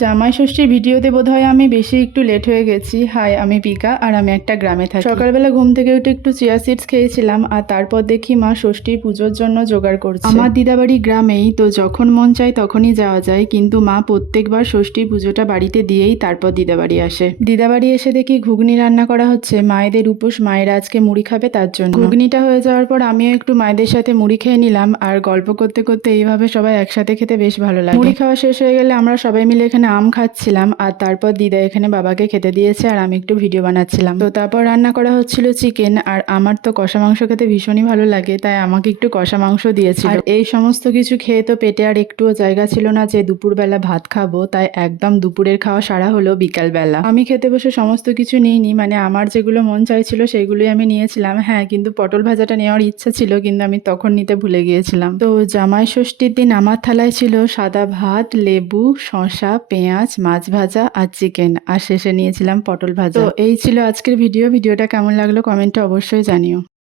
জামাই ষষ্ঠীর ভিডিওতে বোধহয় আমি বেশি একটু লেট হয়ে গেছি। হাই, আমি পিকা আর আমি একটা গ্রামে থাকি। সকালবেলা ঘুম থেকে উঠে একটু চিয়া সিডস খেয়েছিলাম আর তারপর দেখি মা ষষ্ঠীর পুজোর জন্য জোগাড় করছে। আমার দিদাবাড়ি গ্রামেই, তো যখন মন চায় তখনই যাওয়া যায়, কিন্তু মা প্রত্যেকবার ষষ্ঠীর পুজোটা বাড়িতে দিয়েই তারপর দিদাবাড়ি আসে। দিদাবাড়ি এসে দেখি ঘুগনি রান্না করা হচ্ছে। মায়েদের উপোস, মায়েরা আজকে মুড়ি খাবে তার জন্য। ঘুগনিটা হয়ে যাওয়ার পর আমিও একটু মায়েদের সাথে মুড়ি খেয়ে নিলাম আর গল্প করতে করতে এইভাবে সবাই একসাথে খেতে বেশ ভালো লাগে। মুড়ি খাওয়া শেষ হয়ে গেলে আমরা সবাই মিলে এখানে আম খাচ্ছিলাম আর তারপর দিদা এখানে বাবাকে খেতে দিয়েছে আর আমি একটু ভিডিও বানাচ্ছিলাম। তো তারপর রান্না করা হচ্ছিল চিকেন, আর আমার তো কষা মাংস খেতে ভীষণই ভালো লাগে, তাই আমাকে একটু কষা মাংস দিয়েছিল। আর এই সমস্ত কিছু খেয়ে তো পেটে আর একটুও জায়গা ছিল না যে দুপুরবেলা ভাত খাবো, তাই একদম দুপুরের খাওয়া সারা হলো বিকালবেলা। আমি খেতে বসে সমস্ত কিছু নিইনি, মানে আমার যেগুলো মন চাইছিল সেগুলোই আমি নিয়েছিলাম। হ্যাঁ, কিন্তু পটল ভাজাটা নেওয়ার ইচ্ছা ছিল, কিন্তু আমি তখন নিতে ভুলে গিয়েছিলাম। তো জামাই ষষ্ঠীর দিন আমার থালায় ছিল সাদা ভাত, লেবু, শসা, পেঁয়াজ, মাছ ভাজা আর চিকেন, আর শেষে নিয়েছিলাম পটল ভাজা। তো এই ছিল আজকের ভিডিওটা কেমন লাগলো কমেন্টে অবশ্যই জানিও।